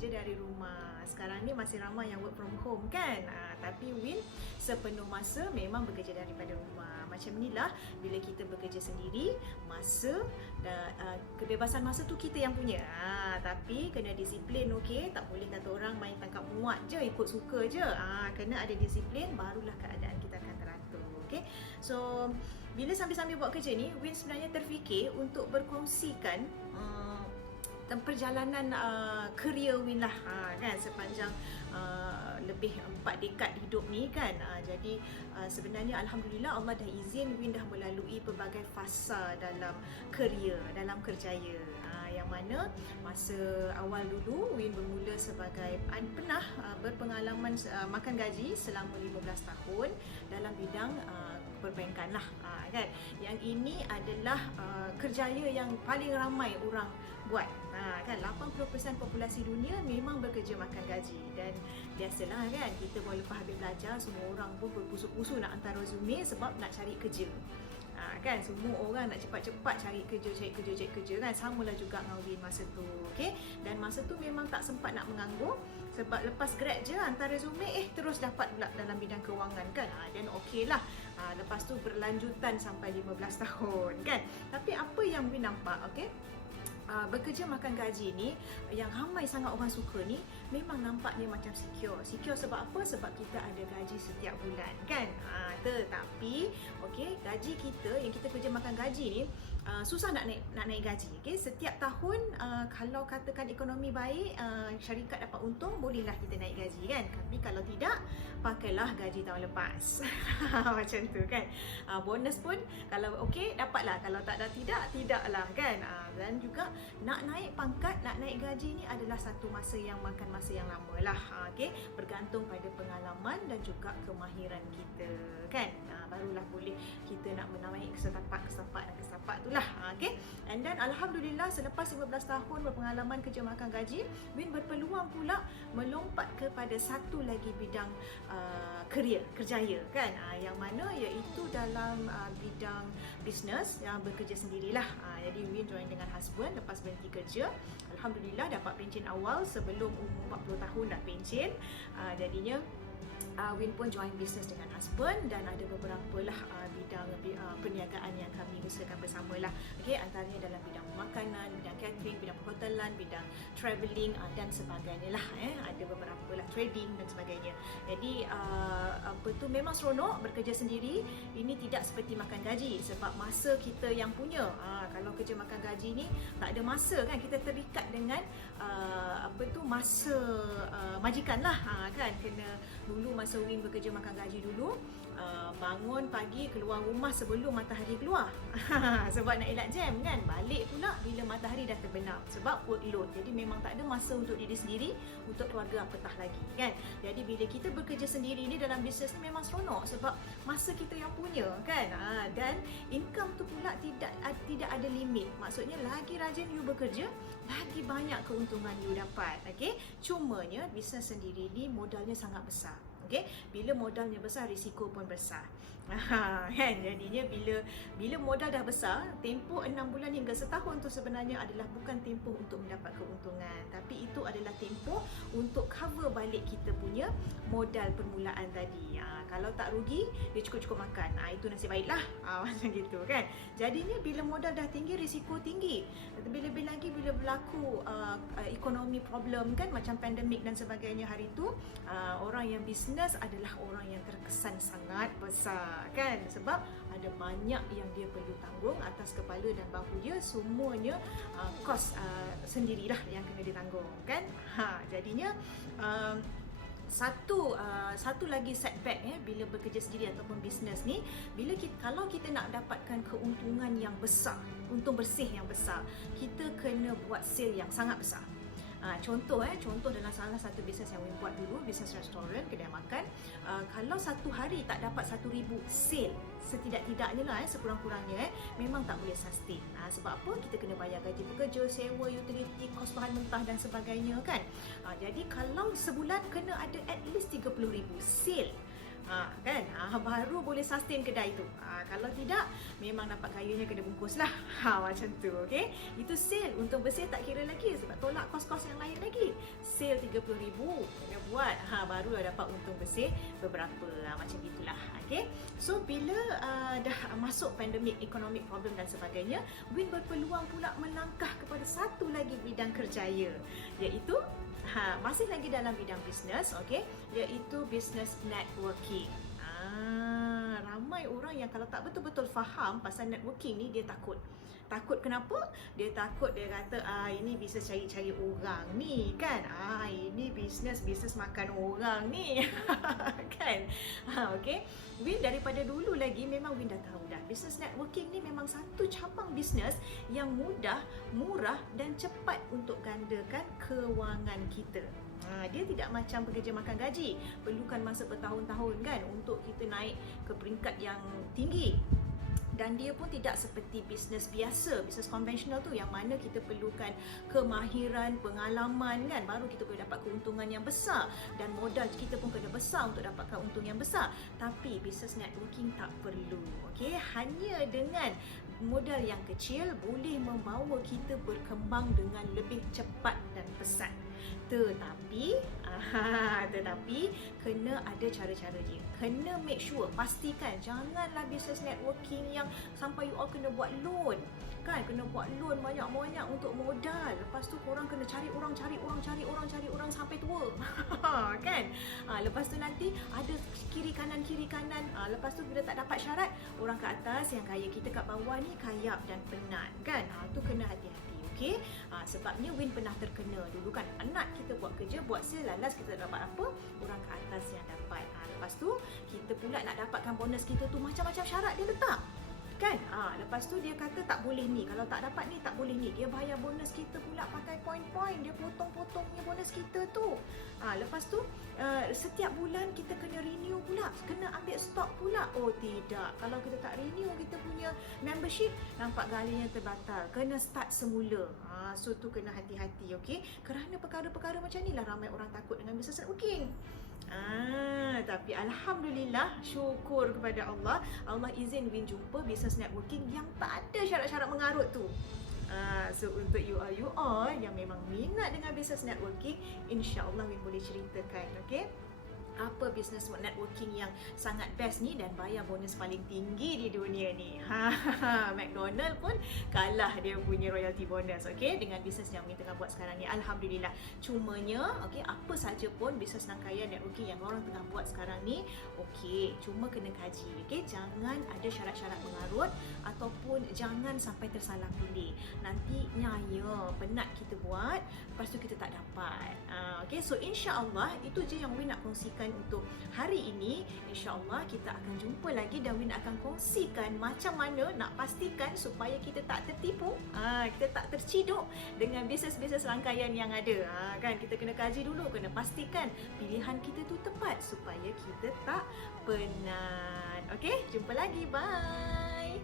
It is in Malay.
bekerja dari rumah. Sekarang ni masih ramai yang work from home kan. Tapi Win sepenuh masa memang bekerja daripada rumah. Macam inilah bila kita bekerja sendiri, masa dan kebebasan masa tu kita yang punya. Tapi kena disiplin, okey? Tak boleh kata orang main tangkap muat je, ikut suka je. Kena ada disiplin, barulah keadaan kita akan teratur. Okay? So, bila sambil-sambil buat kerja ni, Win sebenarnya terfikir untuk berkongsikan perjalanan career Win lah, kan, sepanjang lebih 4 dekad hidup ni kan. Jadi sebenarnya Alhamdulillah Allah dah izin Win dah melalui pelbagai fasa dalam career, dalam kerjaya. Yang mana masa awal dulu Win bermula sebagai pernah berpengalaman makan gaji selama 15 tahun dalam bidang perbankan lah, kan. Yang ini adalah kerjaya yang paling ramai orang buat, kan. 80% populasi dunia memang bekerja makan gaji. Dan biasalah kan, kita baru lepas habis belajar, semua orang pun berpusu-pusu nak hantar resume sebab nak cari kerja. Kan, semua orang nak cepat-cepat cari kerja kan. Samalah juga dengan Win masa tu, okey. Dan masa tu memang tak sempat nak menganggur sebab lepas grad je hantar resume terus dapat pula dalam bidang kewangan kan. Dan okey lah. Lepas tu berlanjutan sampai 15 tahun kan. Tapi apa yang Win nampak, okey, bekerja makan gaji ni yang ramai sangat orang suka ni memang nampaknya macam secure. Secure sebab apa? Sebab kita ada gaji setiap bulan kan. Tetapi okey, gaji kita yang kita kerja makan gaji ni susah nak naik gaji. Okey, setiap tahun kalau katakan ekonomi baik, syarikat dapat untung, bolehlah kita naik gaji kan. Tapi kalau tidak, pakailah gaji tahun lepas. Macam tu kan. Bonus pun kalau okey dapatlah, kalau tak ada tidaklah kan. Dan juga nak naik pangkat, nak naik gaji ni adalah satu masa yang makan masa yang lama lah. Okey, bergantung pada pengalaman dan juga kemahiran kita kan. Barulah boleh kita nak menaik ke setapak tu lah. Okey, and then Alhamdulillah selepas 15 tahun berpengalaman kerja makan gaji, Win berpeluang pula melompat kepada satu lagi bidang career, kerjaya kan. Yang mana iaitu dalam bidang bisnes yang bekerja sendirilah. Jadi Win join dengan husband lepas berhenti kerja. Alhamdulillah dapat pencen awal sebelum umur 40 tahun dah pencen. Jadinya Win pun join bisnes dengan husband dan ada beberapa lah bidang perniagaan yang kami usahakan bersama lah. Okay, antaranya dalam bidang makanan, bidang catering, bidang perhotelan, bidang travelling dan sebagainya lah. Ada beberapa lah trading dan sebagainya. Jadi memang seronok bekerja sendiri. Ini tidak seperti makan gaji sebab masa kita yang punya. Kalau kerja makan gaji ni tak ada masa kan, kita terikat dengan masa majikan lah, kan. Kena dulu masa Win bekerja makan gaji dulu, bangun pagi keluar rumah sebelum matahari keluar sebab nak elak jam kan. Balik pula bila matahari dah terbenam sebab workload. Jadi memang tak ada masa untuk diri sendiri, untuk keluarga apatah lagi kan. Jadi bila kita bekerja sendiri ni dalam bisnes ni memang seronok sebab masa kita yang punya kan. Dan income tu pula tidak ada limit. Maksudnya lagi rajin you bekerja, lagi banyak keuntungan you dapat. Okay? Cumanya bisnes sendiri ni modalnya sangat besar. Okay? Bila modalnya besar, risiko pun besar. Kan? Jadinya bila modal dah besar, tempoh 6 bulan hingga setahun tu sebenarnya adalah bukan tempoh untuk mendapat keuntungan, tapi itu adalah tempoh untuk cover balik kita punya modal permulaan tadi. Kalau tak rugi, dia cukup-cukup makan. Itu nasib baiklah. Macam gitu kan. Jadinya bila modal dah tinggi, risiko tinggi. Lebih-lebih lagi bila berlaku ekonomi problem kan, macam pandemik dan sebagainya hari tu, orang yang bisnes adalah orang yang terkesan sangat besar kan, sebab ada banyak yang dia perlu tanggung atas kepala dan bahu dia. Semuanya kos sendirilah yang kena ditanggung kan. Jadinya satu lagi setback bila bekerja sendiri ataupun bisnes ni, kalau kita nak dapatkan keuntungan yang besar, untung bersih yang besar, kita kena buat sale yang sangat besar. Contoh dalam salah satu bisnes yang Win buat dulu, bisnes restoran, kedai makan, kalau satu hari tak dapat 1,000 sale, setidak-tidaknya lah sekurang-kurangnya memang tak boleh sustain. Sebab apa? Kita kena bayar gaji pekerja, sewa, utility, kos bahan mentah dan sebagainya kan. Jadi kalau sebulan kena ada at least 30,000 sale. Kan? Baru boleh sustain kedai tu. Kalau tidak, memang dapat gayanya kena bungkus lah. Macam tu, okey. Itu sale. Untung bersih tak kira lagi sebab tolak kos-kos yang lain lagi. Sale RM30,000 kena buat. Baru dapat untung bersih beberapa. Macam itulah. Okey. So, bila dah masuk pandemik, economic problem dan sebagainya, Win berpeluang pula melangkah kepada satu lagi bidang kerjaya, iaitu masih lagi dalam bidang bisnes, okey, iaitu business networking. Ramai orang yang kalau tak betul-betul faham pasal networking ni, dia takut. Takut kenapa? Dia takut, dia kata ini bisnes cari-cari orang ni kan. Ini bisnes makan orang ni. Kan? Okey. Win daripada dulu lagi memang Win dah tahu dah. Business networking ni memang satu cabang bisnes yang mudah, murah dan cepat untuk gandakan kewangan kita. Dia tidak macam pekerja makan gaji, perlukan masa bertahun-tahun kan untuk kita naik ke peringkat yang tinggi. Dan dia pun tidak seperti bisnes biasa, bisnes konvensional tu yang mana kita perlukan kemahiran, pengalaman kan, baru kita boleh dapat keuntungan yang besar dan modal kita pun kena besar untuk dapatkan untung yang besar. Tapi bisnes networking tak perlu, okey? Hanya dengan modal yang kecil boleh membawa kita berkembang dengan lebih cepat dan pesat. Tetapi kena ada cara-cara dia. Kena make sure, pastikan janganlah business networking yang sampai you all kena buat loan. Kan, kena buat loan banyak-banyak untuk modal. Lepas tu korang kena cari orang sampai tua. Kan? Lepas tu nanti ada kiri kanan. Lepas tu bila tak dapat syarat, orang kat atas yang kaya, kita kat bawah ni kayap dan penat. Kan? Tu kena hati-hati. Okay? Sebabnya Win pernah terkena dulu kan, anak kita buat kerja, buat sale, lalas kita dapat apa, orang ke atas yang dapat. Lepas tu kita pula nak dapatkan bonus kita tu, macam-macam syarat dia letak kan. Lepas tu dia kata tak boleh ni, kalau tak dapat ni tak boleh ni, dia bayar bonus kita pula pakai poin-poin, dia potong-potongnya bonus kita tu. Lepas tu setiap bulan kita kena renew pula, kena ambil stok pula. Oh tidak, kalau kita tak renew kita punya membership, nampak galinya terbatal, kena start semula. So tu kena hati-hati, okey. Kerana perkara-perkara macam ni lah ramai orang takut dengan business networking. Tapi Alhamdulillah, syukur kepada Allah, Allah izin Win jumpa business networking yang tak ada syarat-syarat mengarut tu. So untuk you all yang memang minat dengan business networking, insya-Allah Win boleh ceritakan, okey, apa business networking yang sangat best ni dan bayar bonus paling tinggi di dunia ni. McDonald pun kalah dia punya royalty bonus, okey, dengan bisnes yang Min tengah buat sekarang ni. Alhamdulillah. Cumanya, okey, apa saja pun bisnes rangkaian networking yang orang tengah buat sekarang ni, okey, cuma kena kaji, okey, jangan ada syarat-syarat mengarut ataupun jangan sampai tersalah pilih. Nantinya penat kita buat, lepas tu kita tak dapat. Okey, so insya-Allah itu je yang Win nak kongsikan untuk hari ini. InsyaAllah kita akan jumpa lagi dan Win akan kongsikan macam mana nak pastikan supaya kita tak tertipu, kita tak terciduk dengan bisnes-bisnes rangkaian yang ada. Kan, kita kena kaji dulu, kena pastikan pilihan kita tu tepat supaya kita tak penat. Okey, jumpa lagi. Bye.